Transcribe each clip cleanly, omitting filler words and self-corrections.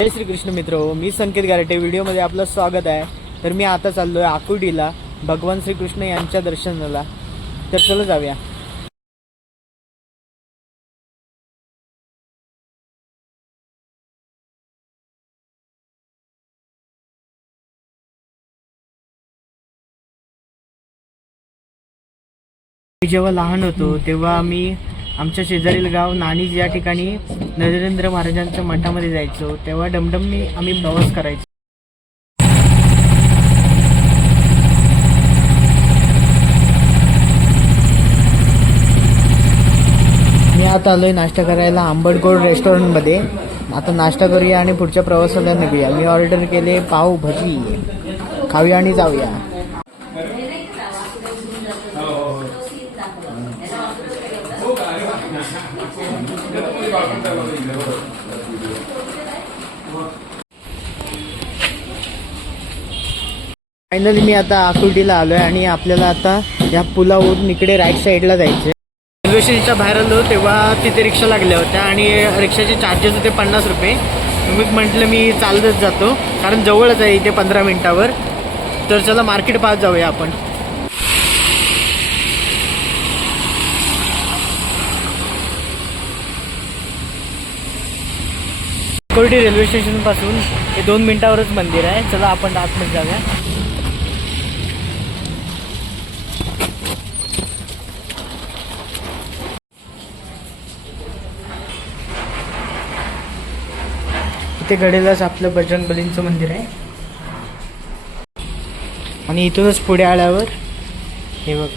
जय श्री कृष्ण मित्र, मी संकेत गारटे. व्हिडिओमध्ये आपलं स्वागत आहे. तर मी आता चाललोय आकुर्डीला भगवान श्रीकृष्ण यांच्या दर्शनाला. तर चला जाऊया. मी जेव्हा लहान होतो तेव्हा आम्ही आमच्या शेजारील गाव नाणीज या ठिकाणी नरेंद्र महाराजांच्या मठामध्ये जायचो. तेव्हा डमडमनी आम्ही प्रवास करायचो. मी आता आलोय नाश्ता करायला आंबटगोड रेस्टॉरंटमध्ये. आता नाश्ता करूया आणि पुढच्या प्रवासाला निघूया. मी ऑर्डर केले पाव भजी. खाऊया आणि जाऊया. फायनली मी आता आकुर्डीला आलोय आणि आपल्याला आता या पुलावरून इकडे राईट साईडला जायचं. रेल्वे स्टेशनच्या बाहेर आलो तेव्हा तिथे रिक्षा लागल्या होत्या आणि रिक्षाचे चार्जेस होते 50 रुपये. मी म्हटलं मी चालतच जातो कारण जवळच आहे इथे 15 मिनिटावर. तर चला मार्केट पास जाऊया आपण. आकुर्डी रेल्वे स्टेशन पासून हे 2 मिनिटावरच मंदिर आहे. चला आपण आतमध्ये जाऊया. इथे गडेलाच आपलं बजरंगबलींचं मंदिर आहे आणि इथूनच पुढे आल्यावर हे बघ,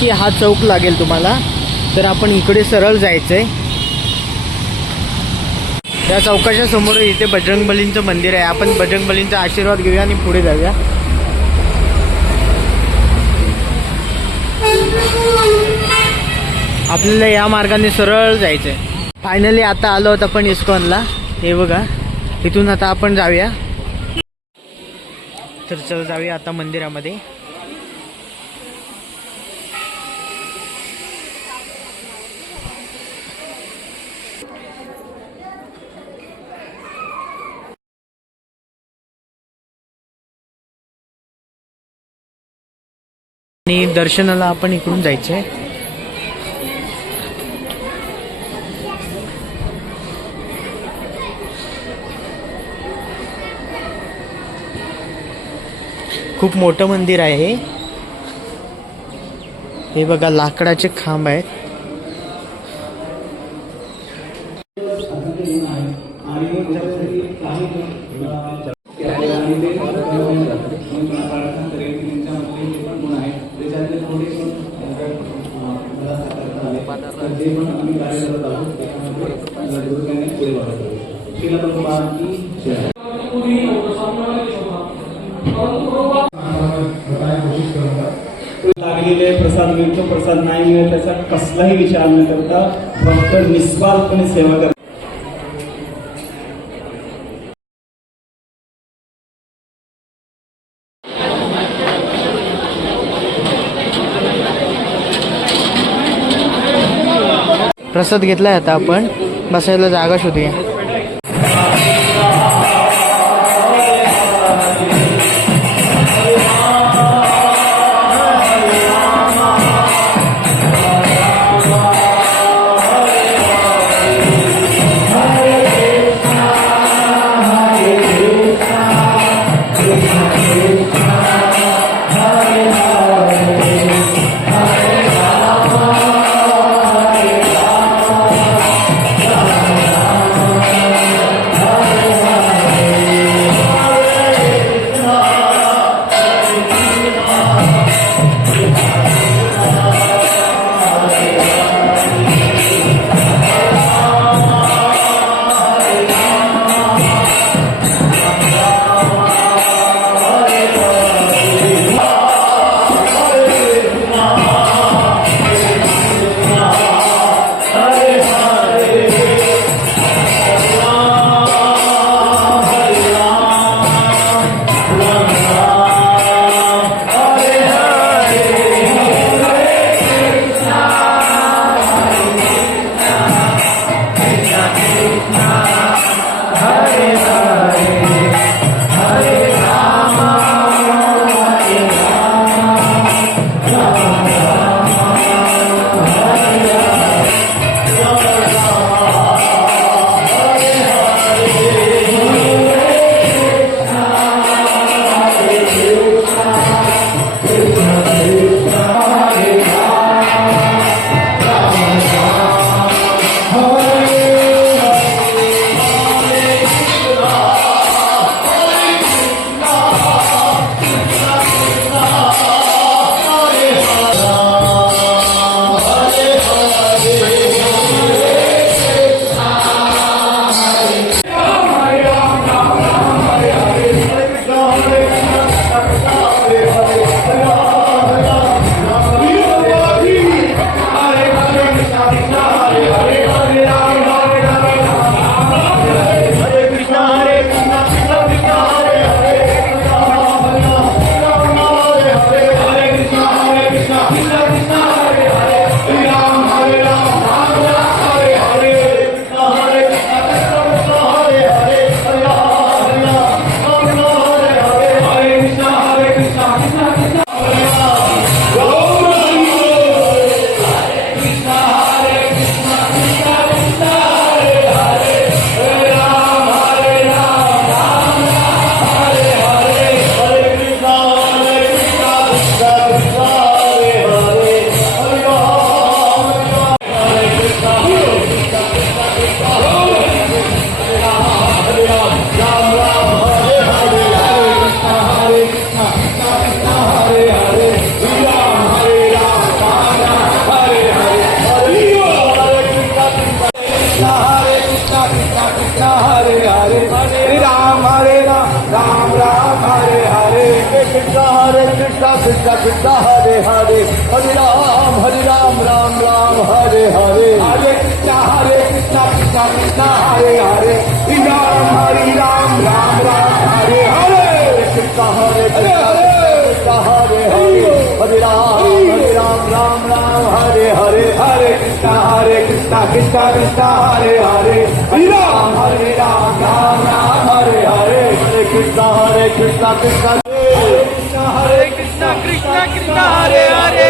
की हा चौक लागेल तुम्हाला. तर आपण इकडे सरळ जायचंय. या चौकाच्या समोर इथे बजरंगबलींचं मंदिर आहे. आपण बजरंगबलींचा आशीर्वाद घेऊया आणि पुढे जाऊया. आपल्याला या मार्गाने सरळ जायचंय. फायनली आता आलो आहोत आपण इस्कॉनला. हे बघा, इथून आता आपण जाऊया. तर चल जाऊया आता मंदिरामध्ये. आणि दर्शनाला आपण इकडून जायचंय. खूप मोठं मंदिर आहे हे बघा, लाकडाचे खांब आहेत. लागलेले प्रसाद मिळतो, प्रसाद नाही मिळत त्याचा कसलाही विचार न करता फक्त निस्वार्थपणे सेवा करतात. प्रसाद घेतलाय. आता आपण बसायला जागा शोधूया. कृष्णा कृष्णा कृष्णा हरे हरे हरे राम राम राम हरे हरे हरे कृष्णा कृष्णा कृष्णा हरे हरे हरे राम राम हरे हरे कृष्णा कृष्णा हरे हरे हरे राम राम हरे हरे हरे कृष्णा कृष्णा कृष्णा हरे हरे हरे राम राम हरे हरे हरे कृष्णा कृष्णा हरे कृष्णा कृष्णा हरे हरे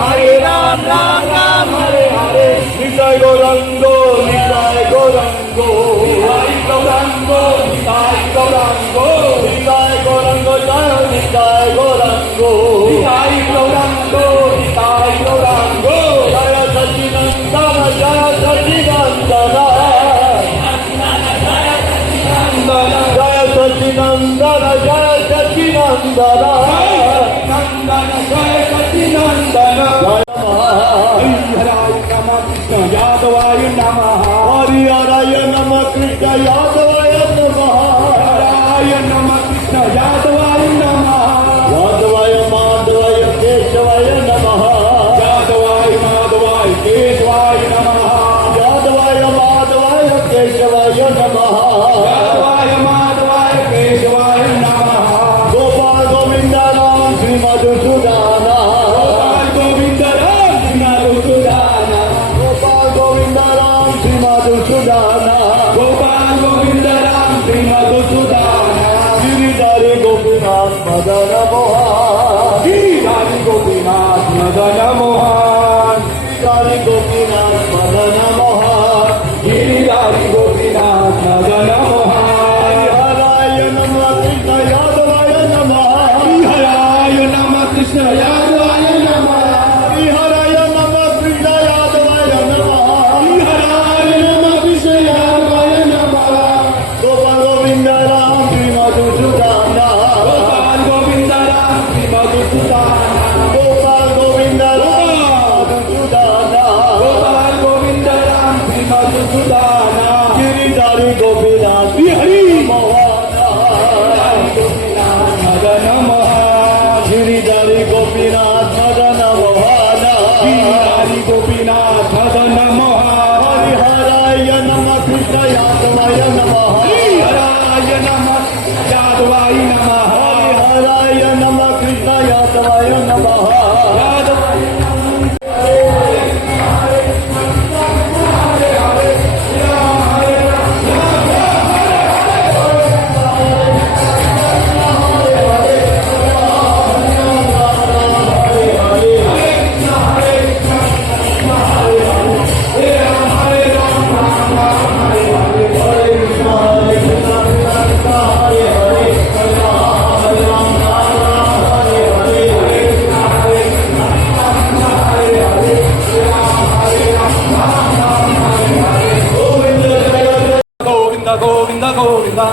हरे राम राम हरे हरे निताय गौरंगो निताय गौरंगो निताय गौरंगो निताय गौरंगो निताय गौरंगो निताय गौरंगो निताय गौरंगो निताय गौरंगो जय सच्चिदानंद जय सच्चिदानंद जय सच्चिदानंद जय सच्चिदानंद जय सच्चिदानंद हरिहराय नमः कृष्ण यादवाय नमः हरिहराय नमः कृष्ण यादवाय नमः हराय नमः कृष्ण यादवाय नमः यादवाय माधवाय केशवाय नमः यादवाय माधवाय केशवाय नमः यादवाय माधवाय केशवाय नमः यादवाय माधवाय केशवाय नमः गोपाल गोविंद राम श्री मधुसूदन गोपाल गोविंद राम श्री मधुसूदन गोपाल गोविंद राम श्री मधुसूदन गोपाल गोविंद राम श्री मधुसूदन गिरिधारी गोपीनाथ मदन मोहन गिरिधारी गोपीनाथ मदन मोहन गिरिधारी गोपीनाथ मदन मोहन गिरिधारी गोपीनाथ मदन मोहन हराय नमः कृष्ण यादवाय नमः हराय नमः कृष्ण यादवाय नमः हराय नमः कृष्ण यादवाय नमः हराय नमः कृष्ण यादवाय नमः गोपाल गोविंद राम श्री मधुसूदन गोपाल गोविंद राम श्री मधुसूदन गोपाल गोविंद राम मधुसूदन गोपाल गोविंद राम श्री मधुसूदन गिरिधारी गोपीनाथ हरि मोहन मदन मोहन गिरिधारी गोपीनाथ मदन मोहन गिरिधारी गोपीनाथ मदन मोहन हरिहराय नमः कृष्ण यादवाय नमः हराय नमः यादवाय नमः हरिहराय नमः कृष्ण यादवाय नमः यादवाय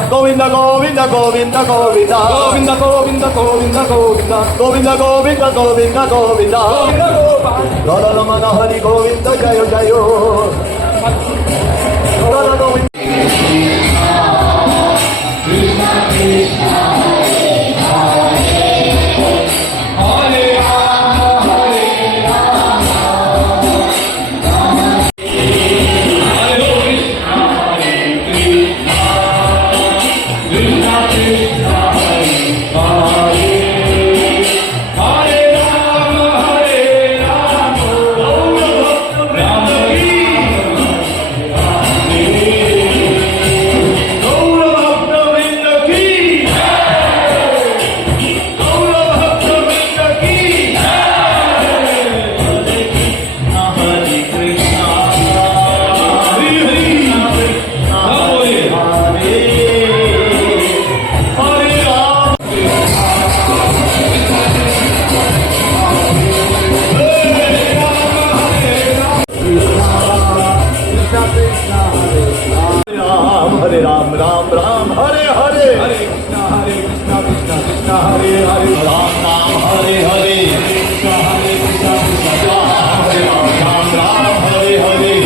गोविंद गोविंद गोविंद गोविंद गोविंद गोविंद गोविंद गोविंद गोविंद गोविंद गोविंद गोविंद गोविंद गोविंद गण मन हरि गोविंद जय जय गण गोविंद हरे राम राम राम हरे हरे हरे कृष्णा कृष्णा कृष्णा हरे हरे राम राम हरे हरे कृष्णा कृष्णा कृष्णा हरे राम राम हरे हरे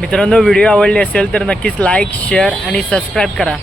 मित्रांनो, व्हिडिओ आवडली असेल तर नक्कीच लाईक, शेअर आणि सबस्क्राईब करा.